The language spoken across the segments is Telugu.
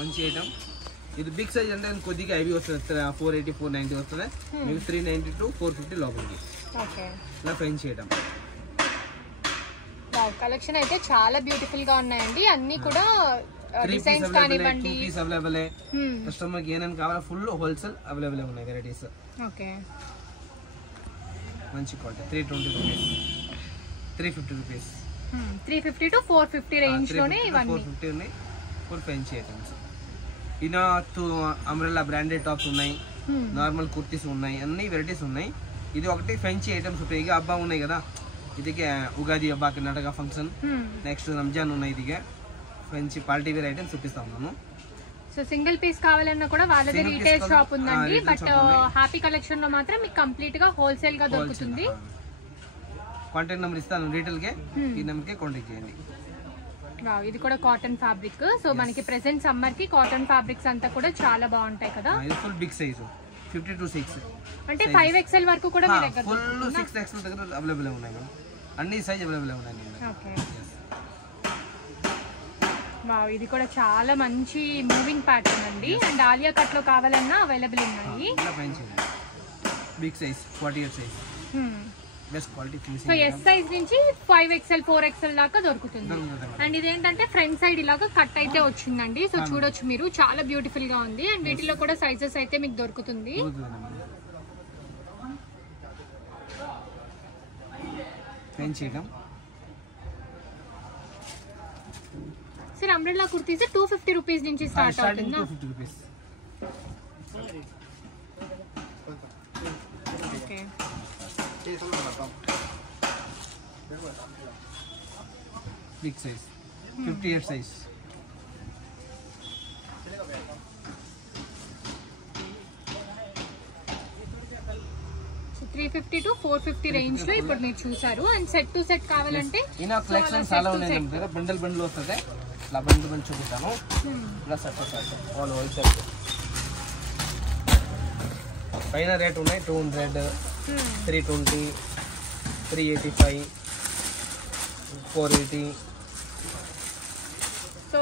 మంచి ఐటమ్. ఇది బిగ్ సైజ్ అంటే కొద్దిగా హెవీ వస్తుంది, 480 490 వస్తుంది. మీకు 390 to 450 లోపలికి. ఇలా ఫ్రెంచ్ ఐటమ్. కలెక్షన్ అయితే చాలా బ్యూటిఫుల్ గా ఉన్నాయండి. అన్ని కూడా డిజైన్స్ కానివ్వండి, అవైలబుల్. కస్టమర్ కి ఏమైనా కావాలా ఫుల్ హోల్సేల్ అవైలబుల్ ఉన్నాయి వెరైటీస్. ఓకే, మంచి quality. 320 rupees, 350 rupees, 350 to 450 range లోనే ఇవన్నీ 450 ఉన్నాయి. Full French items. ఇనా అంబ్రెల్లా బ్రాండెడ్ టాప్స్ ఉన్నాయి, నార్మల్ కుర్తీస్ ఉన్నాయి, అన్ని వెరైటీస్ ఉన్నాయి. ఇది ఒకటి ఫ్రెంచ్ ఐటమ్స్ ఉంటాయి. ఇక హబ్బా ఉన్నాయి కదా, ఇదికే ఉగాది హబ్బా కర్ణాటక ఫంక్షన్, నెక్స్ట్ రంజాన్ ఉన్నాయి. ఇదిగే ఫ్రెంచ్ పార్టీ వేర్ ఐటమ్స్ చూపిస్తాం మనం. సో సింగిల్ పీస్ కావాలన్నా కూడా వాళ్ళది రీటైల్ షాప్ ఉందండి. బట్ హ్యాపీ కలెక్షన్ లో మాత్రం మీకు కంప్లీట్ గా హోల్సేల్ గా దొరుకుతుంది. కాంటాక్ట్ నెంబర్ ఇస్తాను రీటైల్ కే, ఈ నెంబర్ కే కాంటాక్ట్ చేయండి. ఇది కూడా కాటన్ ఫ్యాబ్రిక్. సో మనకి ప్రెసెంట్ సమ్మర్ కి కాటన్ ఫ్యాబ్రిక్స్ అంతా కూడా చాలా బాగుంటాయి కదా. ఇది ఫుల్ బిగ్ సైజ్ 50 to 6 అంటే 5XL వరకు కూడా మీ దగ్గర ఫుల్ 6XL దగ్గర అవైలబుల్ ఉన్నాయి మేడం. అన్ని సైజ్ అవైలబుల్ ఉన్నాయి. ఓకే, వావ్, ఇది కూడా చాలా మంచి మూవింగ్ ప్యాటర్న్ అండి. అండ్ ఆలియా కట్ లో కావాలన్నా అవైలబుల్ ఉన్నాయి. Big size 48 size, best quality. So S size నుంచి 5XL 4XL దాకా దొరుకుతుంది. అండ్ ఇదేంటంటే ఫ్రంట్ సైడ్ ఇలాగా కట్ అయితే వచ్చిందండి. సో చూడొచ్చు మీరు, చాలా బ్యూటిఫుల్ గా ఉంది. అండ్ వీటిలో కూడా సైజెస్ అయితే మీకు దొరుకుతుంది. సార్ అంబ్రెల్లా కుర్తీస్ 250 రూపీస్ నుంచి స్టార్ట్ అవుతుందా? Okay, big size 58 size. So 350 to 450 range లో ఇప్పుడు మీరు చూసారు. అండ్ సెట్ టు సెట్ కావాలంటే ఇలా కలెక్షన్ చాలా ఉన్నాయి. బండల్ బండల్ వస్తుంది. ఇలా బండల్ బండల్ చూపిస్తాను. ఇలా సెట్ ఆల్ హోల్సేల్. పైన రేట్ ఉన్నాయి 200, 320, 385, 480. సో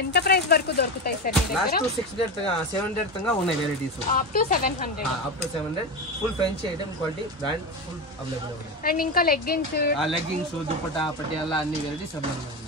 ఎంత ప్రైస్ వరకు దొరుకుతాయి సార్ మీ దగ్గర? లాస్ట్ 600 700 తంగా ఉన్నాయి varieties. Up to 700 full French item quality brand full available ఉన్నాయి. అండ్ ఇంకా లెగ్గింగ్స్, దుపట్టా, పటియాలా అన్ని వెరైటీస్ అవైలబుల్ ఉన్నాయి.